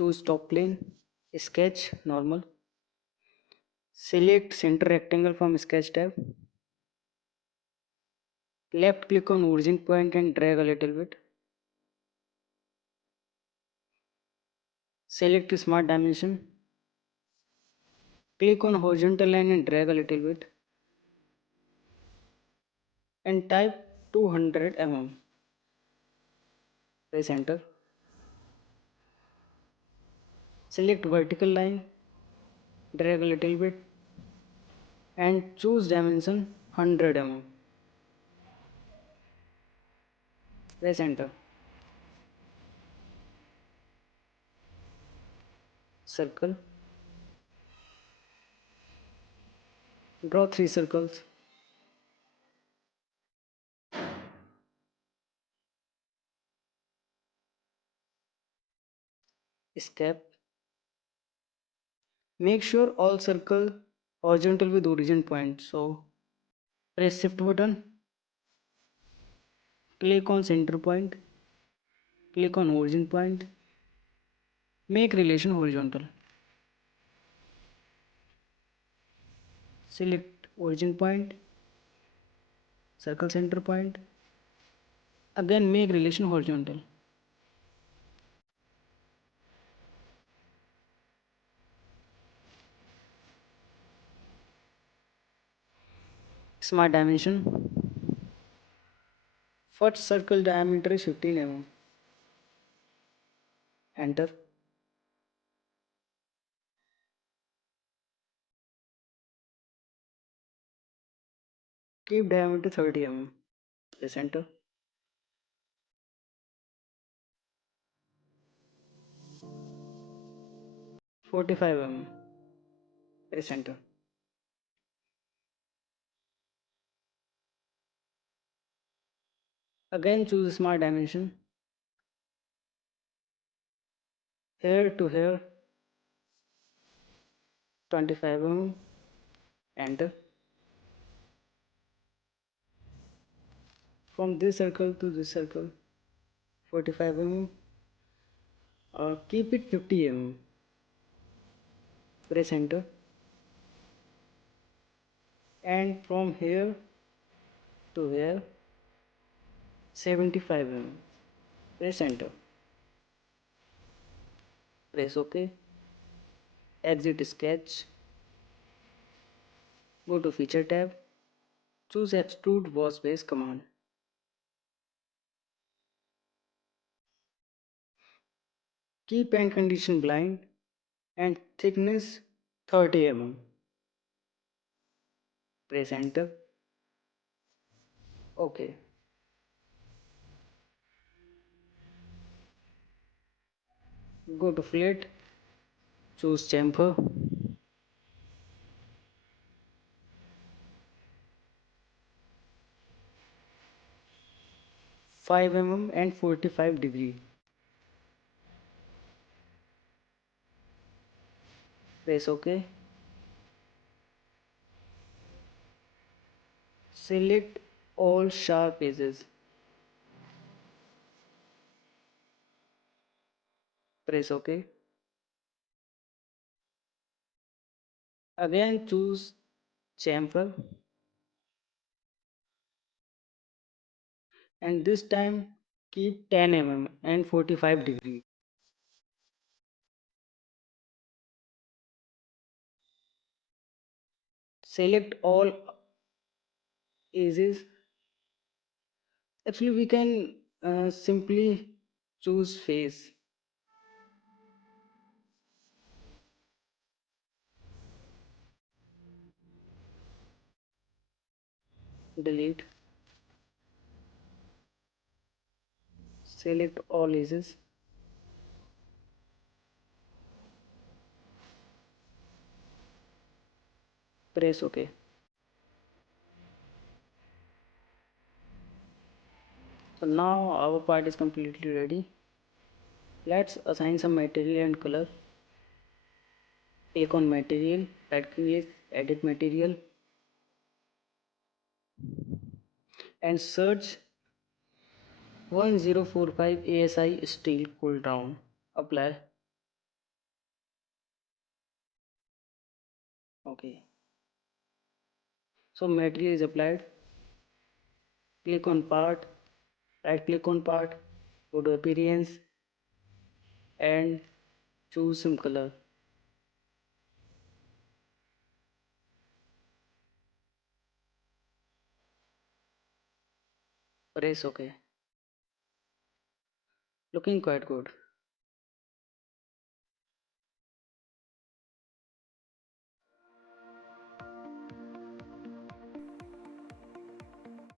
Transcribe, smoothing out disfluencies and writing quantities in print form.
Choose top plane, sketch normal. Select center rectangle from sketch tab. Left click on origin point and drag a little bit. Select smart dimension. Click on horizontal line and drag a little bit. And type 200 mm. Press enter. Select vertical line. Drag a little bit. And choose dimension 100 mm. Press enter. Circle. Draw 3 circles. Escape. Make sure all circle horizontal with origin point. So press shift button. Click on center point. Click on origin point. Make relation horizontal. Select origin point. Circle center point. Again make relation horizontal. Smart dimension. First circle diameter is 15 mm. Enter. Keep diameter 30 mm. Press enter. 45 mm. Press enter. Again choose smart dimension. Here to here 25 mm. Enter. From this circle to this circle 45 mm. Keep it 50 mm. Press enter. And from here to here 75 mm. Press enter. Press OK. Exit sketch. Go to feature tab. Choose extrude wash base command. Keep pen condition blind and thickness 30 mm. Press enter. OK. Go to fillet. Choose chamfer. 5 mm and 45°. Press OK. Select all sharp edges. Press OK. Again choose chamfer and this time keep 10 mm and 45°. Select all edges. Actually we can simply choose face. Delete. Select all edges. Press OK. So now our part is completely ready. Let's assign some material and color. Take on material, right click, edit material and search 1045 ASI steel cool down. Apply. Okay. So material is applied. Click on part. Right click on part. Go to appearance and choose some color. Press OK. Looking quite good.